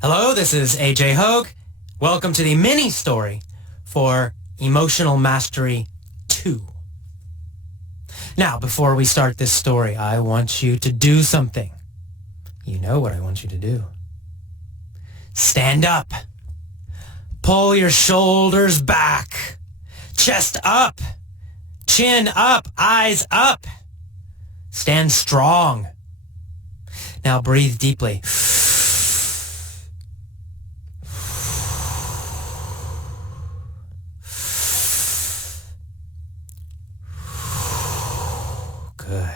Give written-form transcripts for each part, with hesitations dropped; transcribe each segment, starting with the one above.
Hello, this is AJ Hoge. Welcome to the mini story for Emotional Mastery 2. Now, before we start this story, I want you to do something. You know what I want you to do. Stand up. Pull your shoulders back. Chest up. Chin up. Eyes up. Stand strong. Now breathe deeply. Good.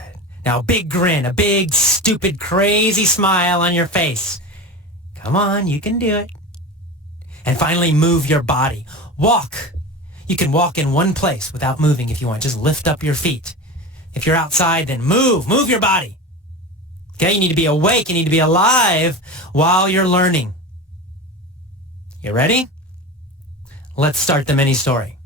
Now a big grin, a big, stupid, crazy smile on your face. Come on, you can do it. And finally, move your body. Walk. You can walk in one place without moving if you want. Just lift up your feet. If you're outside, then move. Move your body. Okay, you need to be awake. You need to be alive while you're learning. You ready? Let's start the mini story.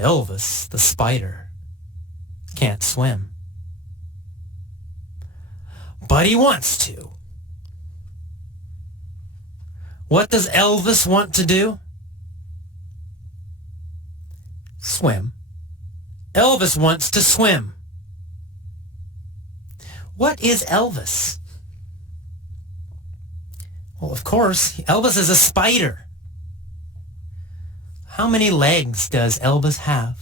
Elvis the spider can't swim. But he wants to. What does Elvis want to do? Swim. Elvis wants to swim. What is Elvis? Well, of course, Elvis is a spider. How many legs does Elvis have?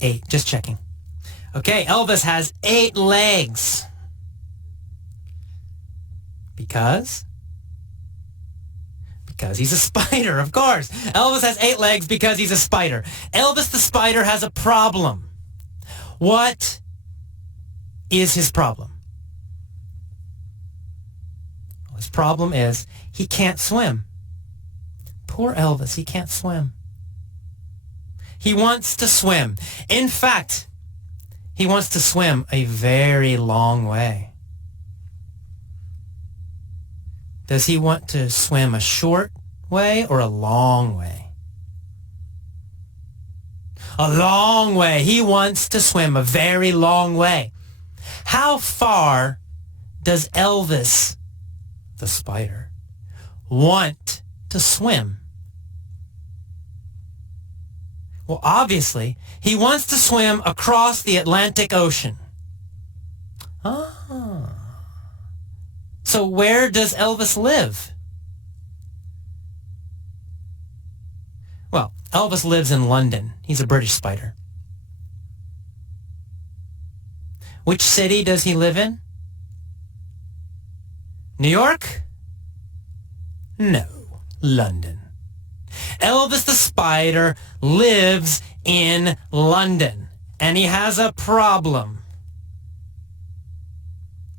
8, just checking. Okay, Elvis has 8 legs. Because he's a spider, of course. Elvis has 8 legs because he's a spider. Elvis the spider has a problem. What is his problem? Well, his problem is he can't swim. Poor Elvis, he can't swim. He wants to swim. In fact, he wants to swim a very long way. Does he want to swim a short way or a long way? A long way. He wants to swim a very long way. How far does Elvis, the spider, want to swim? Well, obviously, he wants to swim across the Atlantic Ocean. Ah. So where does Elvis live? Well, Elvis lives in London. He's a British spider. Which city does he live in? New York? No, London. Elvis the spider lives in London, and he has a problem.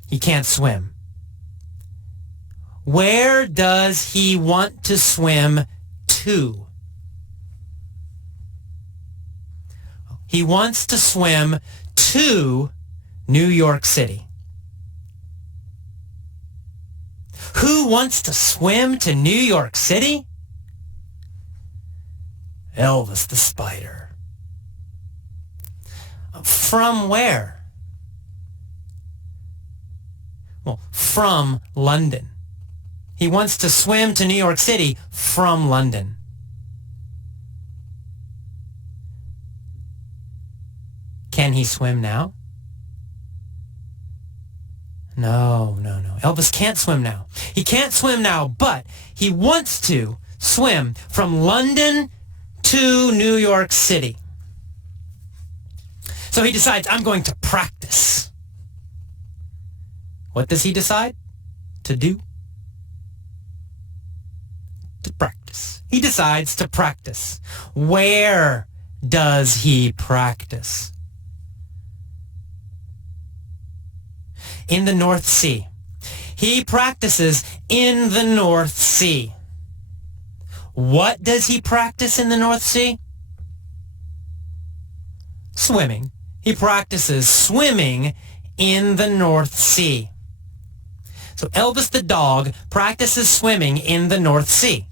He can't swim. Where does he want to swim to? He wants to swim to New York City. Who wants to swim to New York City? Elvis the spider. From where? Well, from London. He wants to swim to New York City from London. Can he swim now? No. Elvis can't swim now. He can't swim now, but he wants to swim from London to New York City. So he decides, I'm going to practice. What does he decide to do? To practice. He decides to practice. Where does he practice? In the North Sea. He practices in the North Sea. What does he practice in the North Sea? Swimming. He practices swimming in the North Sea. So Elvis the dog practices swimming in the North Sea.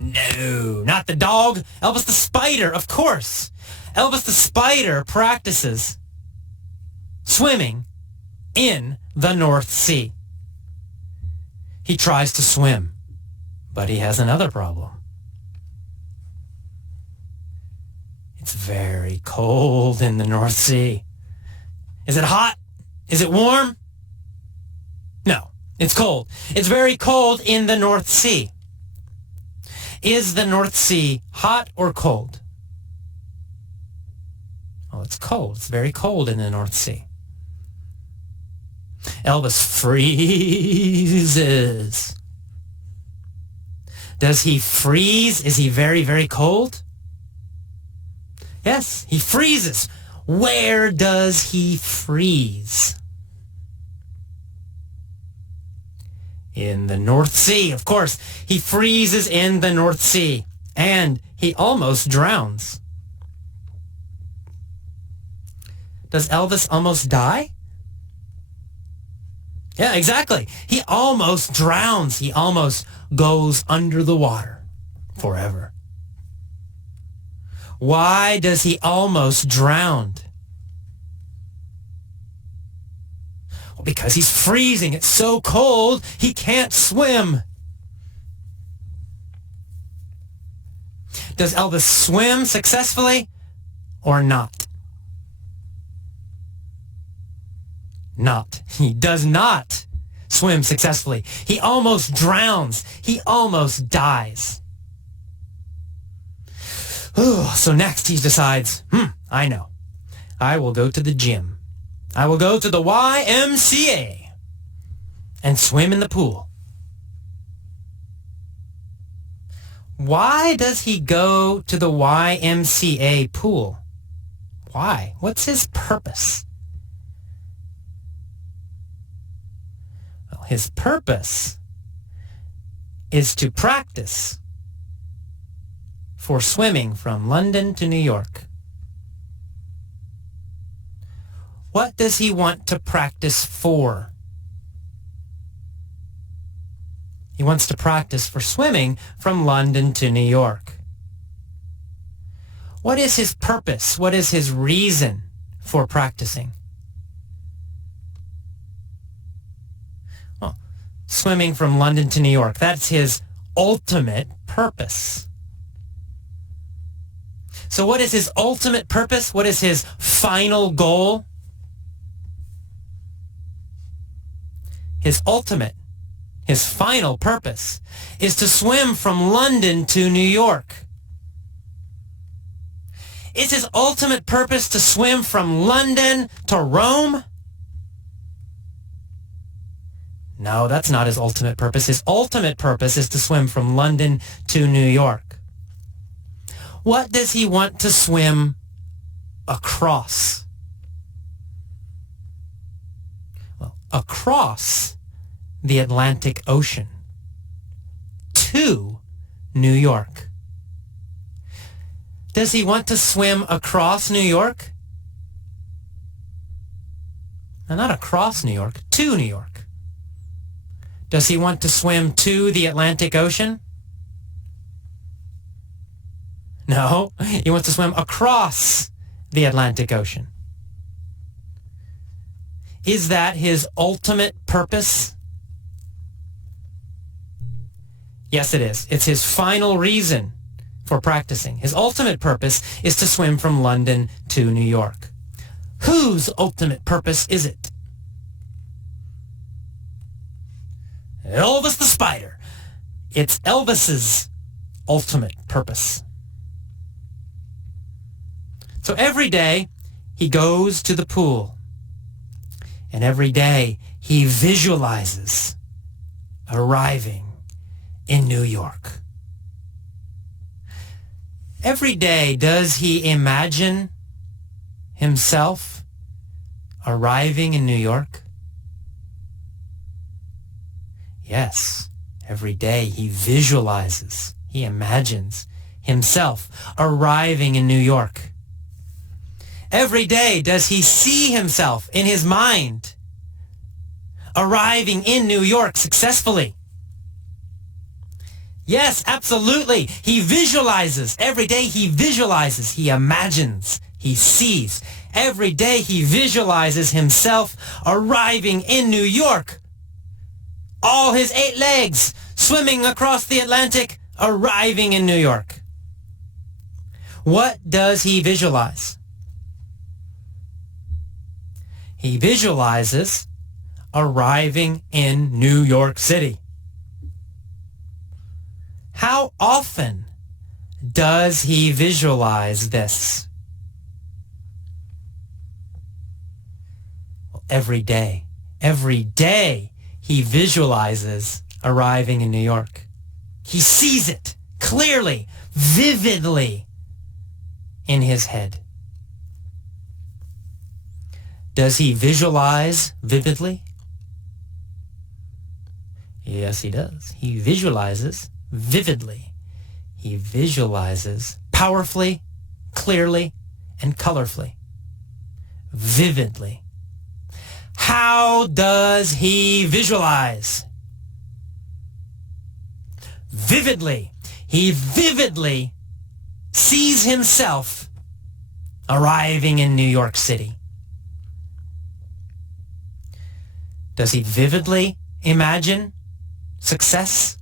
No, not the dog. Elvis the spider, of course. Elvis the spider practices swimming in the North Sea. He tries to swim, but he has another problem. It's very cold in the North Sea. Is it hot? Is it warm? No, it's cold. It's very cold in the North Sea. Is the North Sea hot or cold? Oh, it's cold. It's very cold in the North Sea. Elvis freezes. Does he freeze? Is he very, very cold? Yes, he freezes. Where does he freeze? In the North Sea, of course. He freezes in the North Sea. And he almost drowns. Does Elvis almost die? Yeah, exactly. He almost drowns. He almost goes under the water forever. Why does he almost drown? Well, because he's freezing. It's so cold, he can't swim. Does Elvis swim successfully or not? Not. He does not swim successfully. He almost drowns. He almost dies. So next he decides, I know. I will go to the gym. I will go to the YMCA and swim in the pool. Why does he go to the YMCA pool? Why? What's his purpose? Well, his purpose is to practice for swimming from London to New York. What does he want to practice for? He wants to practice for swimming from London to New York. What is his purpose? What is his reason for practicing? Well, swimming from London to New York, that's his ultimate purpose. So what is his ultimate purpose? What is his final goal? His final purpose is to swim from London to New York. Is his ultimate purpose to swim from London to Rome? No, that's not his ultimate purpose. His ultimate purpose is to swim from London to New York. What does he want to swim across? Well, across the Atlantic Ocean to New York. Does he want to swim across New York? No, not across New York, to New York. Does he want to swim to the Atlantic Ocean? No, he wants to swim across the Atlantic Ocean. Is that his ultimate purpose? Yes, it is. It's his final reason for practicing. His ultimate purpose is to swim from London to New York. Whose ultimate purpose is it? Elvis the Spider. It's Elvis's ultimate purpose. So every day he goes to the pool, and every day he visualizes arriving in New York. Every day, does he imagine himself arriving in New York? Yes, every day he visualizes, he imagines himself arriving in New York. Every day, does he see himself in his mind arriving in New York successfully? Yes, absolutely. He visualizes. Every day he visualizes. He imagines. He sees. Every day he visualizes himself arriving in New York. All his 8 legs swimming across the Atlantic, arriving in New York. What does he visualize? He visualizes arriving in New York City. How often does he visualize this? Well, every day. Every day he visualizes arriving in New York. He sees it clearly, vividly in his head. Does he visualize vividly? Yes, he does. He visualizes vividly. He visualizes powerfully, clearly, and colorfully. Vividly. How does he visualize? Vividly. He vividly sees himself arriving in New York City. Does he vividly imagine success?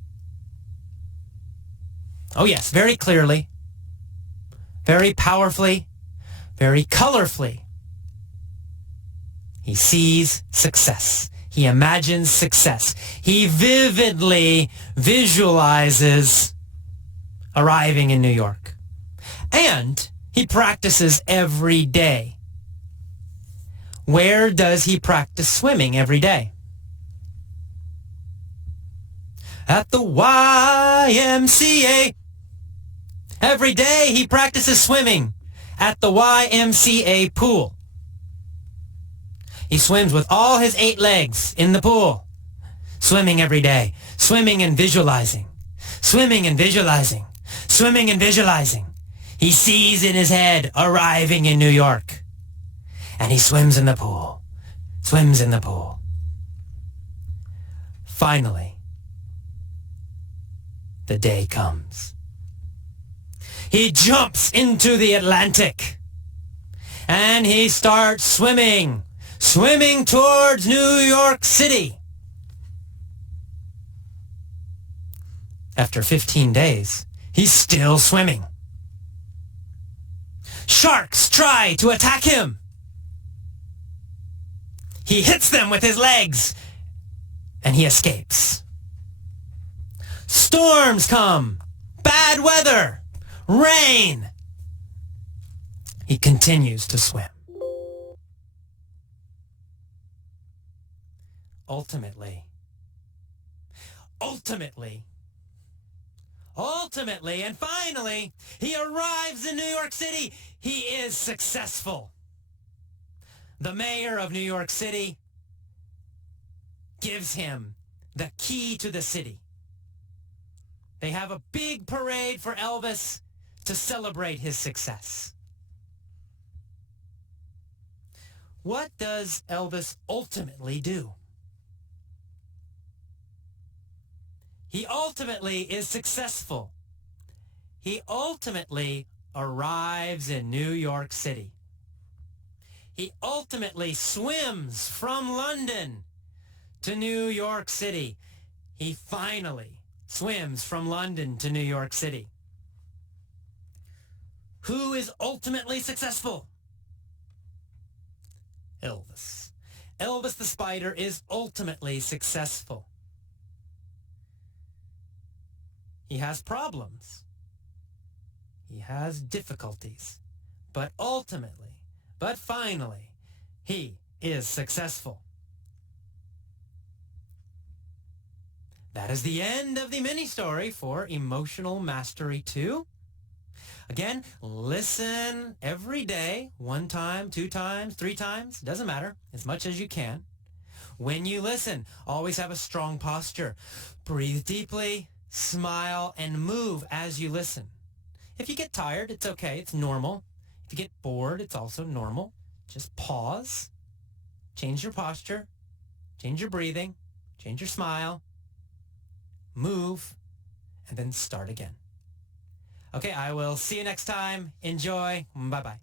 Oh yes, very clearly, very powerfully, very colorfully. He sees success. He imagines success. He vividly visualizes arriving in New York. And he practices every day. Where does he practice swimming every day? At the YMCA. Every day he practices swimming at the YMCA pool. He swims with all his 8 legs in the pool. Swimming every day. Swimming and visualizing. Swimming and visualizing. Swimming and visualizing. He sees in his head arriving in New York. And he swims in the pool. Swims in the pool. Finally, the day comes. He jumps into the Atlantic. And he starts swimming. Swimming towards New York City. After 15 days, he's still swimming. Sharks try to attack him. He hits them with his legs, and he escapes. Storms come. Bad weather. Rain. He continues to swim. Ultimately, and finally, he arrives in New York City. He is successful. The mayor of New York City gives him the key to the city. They have a big parade for Elvis to celebrate his success. What does Elvis ultimately do? He ultimately is successful. He ultimately arrives in New York City. He ultimately swims from London to New York City. He finally swims from London to New York City. Who is ultimately successful? Elvis. Elvis the Spider is ultimately successful. He has problems. He has difficulties. But ultimately, but finally, he is successful. That is the end of the mini-story for Emotional Mastery 2. Again, listen every day, 1 time, 2 times, 3 times, doesn't matter, as much as you can. When you listen, always have a strong posture. Breathe deeply, smile, and move as you listen. If you get tired, it's okay, it's normal. If you get bored, it's also normal. Just pause, change your posture, change your breathing, change your smile, move, and then start again. Okay, I will see you next time. Enjoy. Bye-bye.